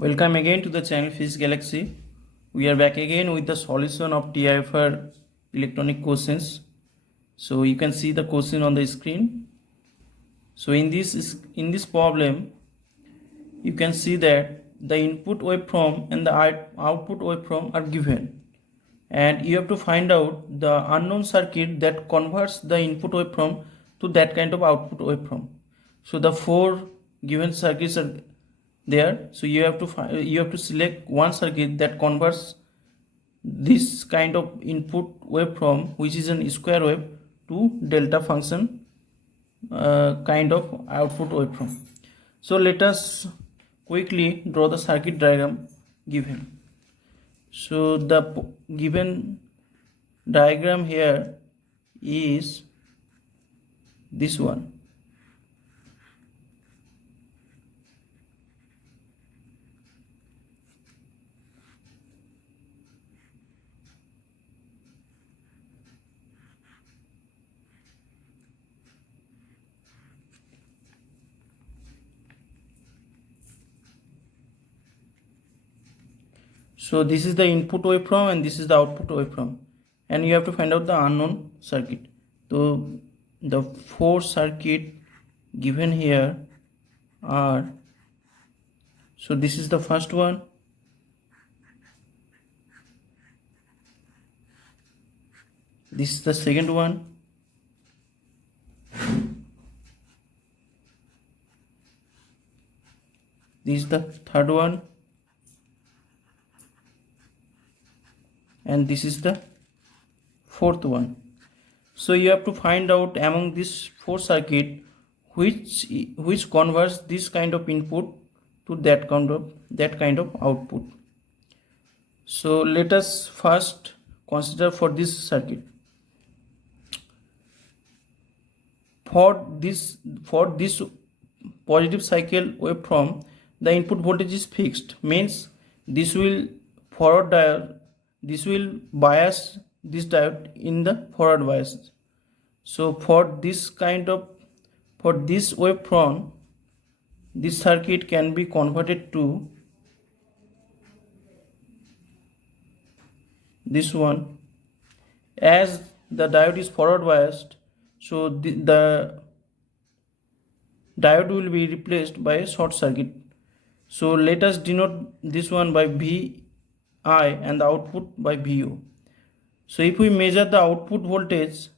Welcome again to the channel Physics Galaxy. We are back again with the solution of TIFR electronic questions. So you can see the question on the screen. So in this problem, you can see that the input waveform and the output waveform are given, and you have to find out the unknown circuit that converts the input waveform to that kind of output waveform. So the four given circuits are there, so you have to select one circuit that converts this kind of input waveform, which is an square wave, to delta function kind of output waveform. So let us quickly draw the circuit diagram given. So the given diagram here is this one. So this is the input waveform and this is the output waveform, and you have to find out the unknown circuit. So the four circuit given here are, so this is the first one, this is the second one, this is the third one, and this is the fourth one. So you have to find out among these four circuit which converts this kind of input to that kind of output. So let us first consider for this circuit. For this positive cycle waveform, the input voltage is fixed, means this will forward diode, this will bias this diode in the forward bias. So for this waveform, this circuit can be converted to this one. As the diode is forward biased, so the diode will be replaced by a short circuit. So let us denote this one by Vi and the output by Vo. So if we measure the output voltage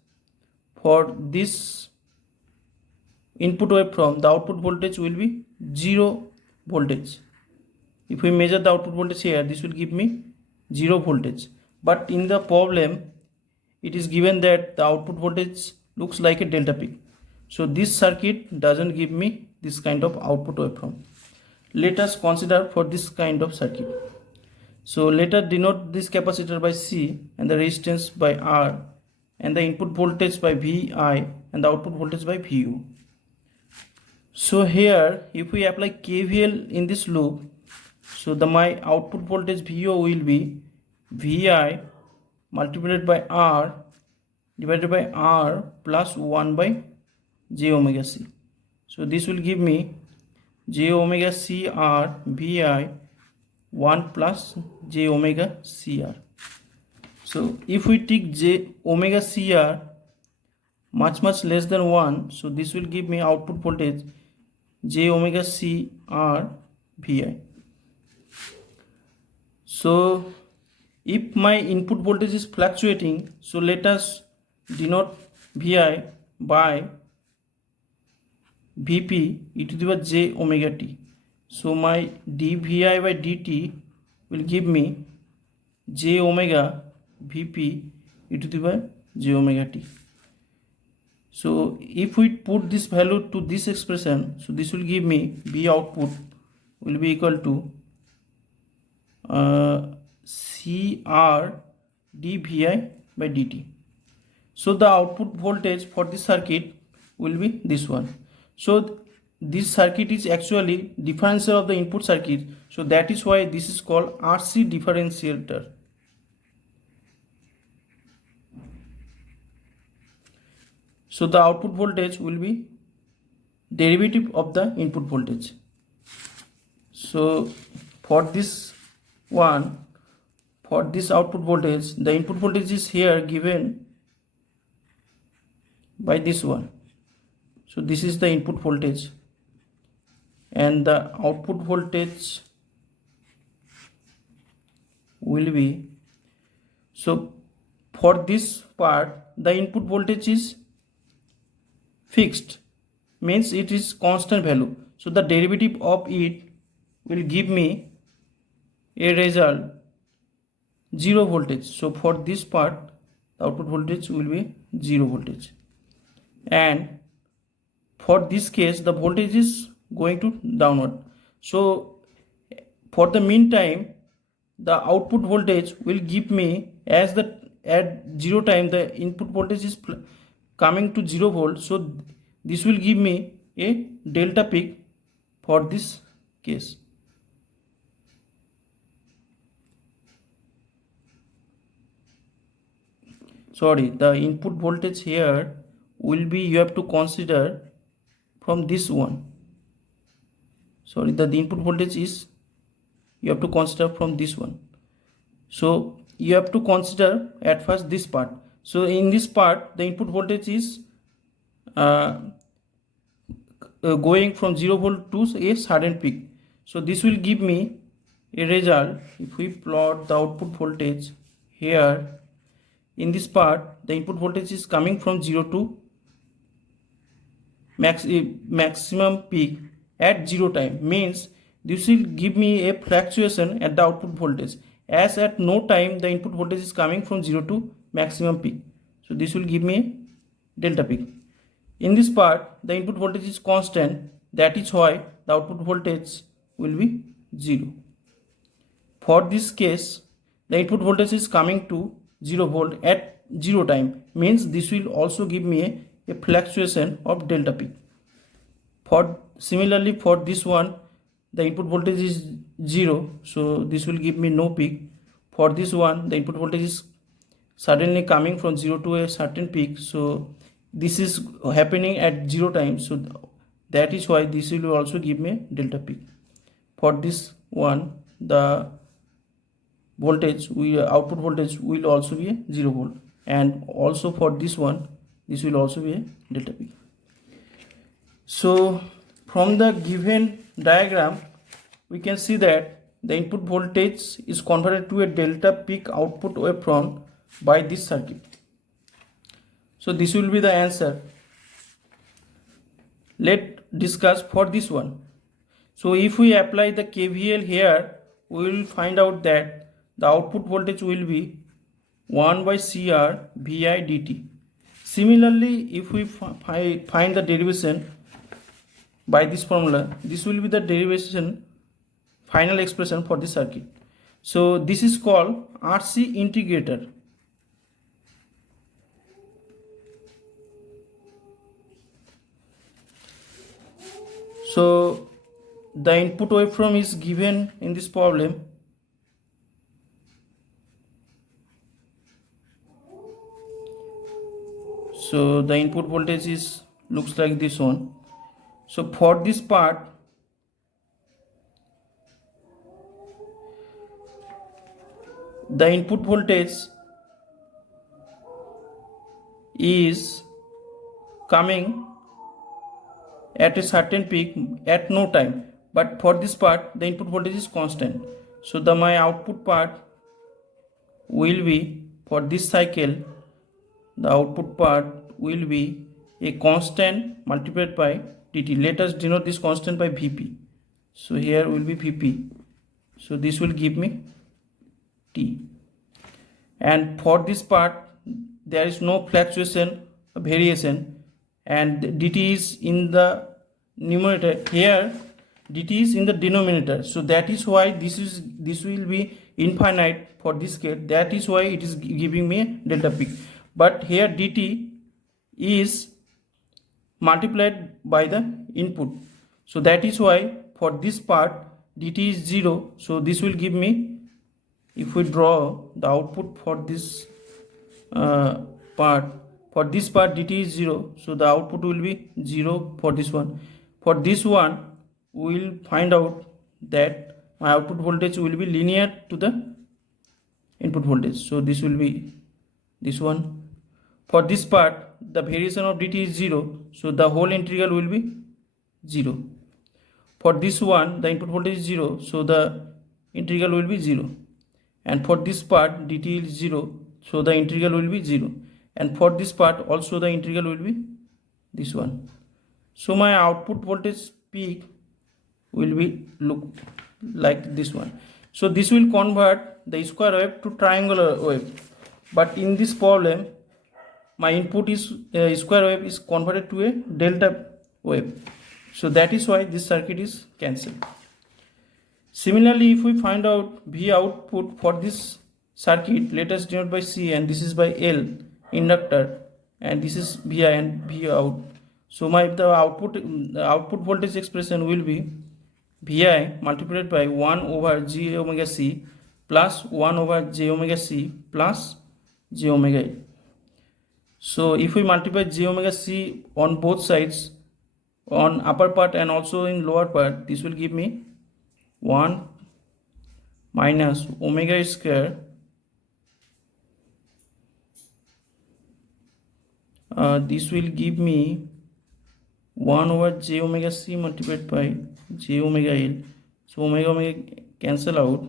for this input waveform, the output voltage will be 0 voltage. If we measure the output voltage here, this will give me 0 voltage. But in the problem, it is given that the output voltage looks like a delta peak. So this circuit doesn't give me this kind of output waveform. Let us consider for this kind of circuit. So let us denote this capacitor by C and the resistance by R and the input voltage by Vi and the output voltage by Vo. So here if we apply KVL in this loop, so my output voltage Vo will be Vi multiplied by R divided by R plus 1 by j omega c. So this will give me j omega c R Vi 1 plus j omega cr. So if we take j omega cr much less than 1, so this will give me output voltage j omega cr Vi. So if my input voltage is fluctuating, so let us denote Vi by Vp e to the power j omega t. So my dVi by dt will give me j omega Vp e to the power j omega t. So if we put this value to this expression, so this will give me V output will be equal to Cr dVi by dt. So the output voltage for this circuit will be this one. So this circuit is actually differential of the input circuit, so that is why this is called RC differentiator. So the output voltage will be derivative of the input voltage. So for this one, for this output voltage, the input voltage is here given by this one. So this is the input voltage, and the output voltage will be, so for this part the input voltage is fixed, means it is constant value, so the derivative of it will give me a result 0 voltage. So for this part the output voltage will be 0 voltage, and for this case the voltage is going to downward. So for the meantime the output voltage will give me, as the at 0 time the input voltage is coming to 0 volt, so this will give me a delta peak for this case. Sorry, the input voltage here will be, you have to consider from this one. Sorry, the input voltage is, you have to consider from this one. So you have to consider at first this part. So in this part the input voltage is going from 0 volt to a certain peak. So this will give me a result. If we plot the output voltage here, in this part the input voltage is coming from 0 to maximum peak at 0 time, means this will give me a fluctuation at the output voltage, as at no time the input voltage is coming from 0 to maximum peak. So this will give me a delta peak. In this part the input voltage is constant, that is why the output voltage will be 0. For this case the input voltage is coming to 0 volt at 0 time, means this will also give me a fluctuation of delta peak. For similarly for this one the input voltage is 0, so this will give me no peak. For this one the input voltage is suddenly coming from 0 to a certain peak, so this is happening at 0 time, so that is why this will also give me a delta peak. For this one the voltage, output voltage will also be a 0 volt, and also for this one this will also be a delta peak. So from the given diagram we can see that the input voltage is converted to a delta peak output waveform by this circuit. So this will be the answer. Let's discuss for this one. So if we apply the KVL here, we will find out that the output voltage will be 1 by CR VI dt. Similarly, if we find the derivation by this formula, this will be the derivation final expression for the circuit. So this is called RC integrator. So the input waveform is given in this problem. So the input voltage is looks like this one. So for this part the input voltage is coming at a certain peak at no time, but for this part the input voltage is constant. So my output part will be, for this cycle the output part will be a constant multiplied by dt. Let us denote this constant by Vp. So here will be Vp, so this will give me T, and for this part there is no fluctuation variation, and dt is in the numerator, here dt is in the denominator, so that is why this will be infinite for this case, that is why it is giving me a delta peak. But here dt is multiplied by the input, so that is why for this part dt is 0, so this will give me, if we draw the output for this part, for this part dt is 0, so the output will be 0 for this one. For this one we will find out that my output voltage will be linear to the input voltage. So this will be this one. For this part, the variation of dt is 0, so the whole integral will be 0. For this one, the input voltage is 0, so the integral will be 0. And for this part, dt is 0, so the integral will be 0. And for this part also the integral will be this one. So my output voltage peak will be look like this one. So this will convert the square wave to triangular wave, but in this problem my input is square wave is converted to a delta wave, so that is why this circuit is cancelled. Similarly, if we find out V output for this circuit, let us denote by C, and this is by L inductor, and this is Vi and V out. So my the output voltage expression will be Vi multiplied by 1 over J omega C plus 1 over J omega C plus J omega L. So if we multiply J omega C on both sides, on upper part and also in lower part, this will give me 1 minus omega square this will give me 1 over J omega C multiplied by J omega L. So omega cancel out.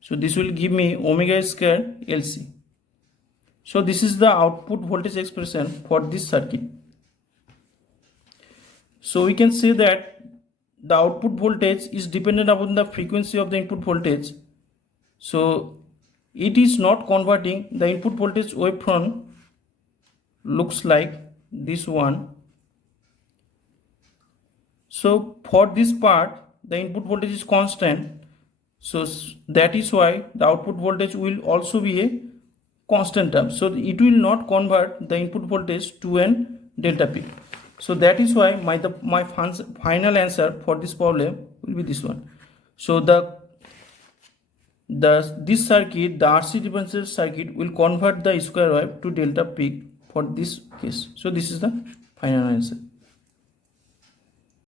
So this will give me omega square LC. So this is the output voltage expression for this circuit. So we can say that the output voltage is dependent upon the frequency of the input voltage. So it is not converting the input voltage waveform looks like this one. So for this part the input voltage is constant, so that is why the output voltage will also be a constant term, so it will not convert the input voltage to an delta peak. So that is why my final answer for this problem will be this one. So this circuit, the RC differential circuit, will convert the square wave to delta peak for this case. So this is the final answer.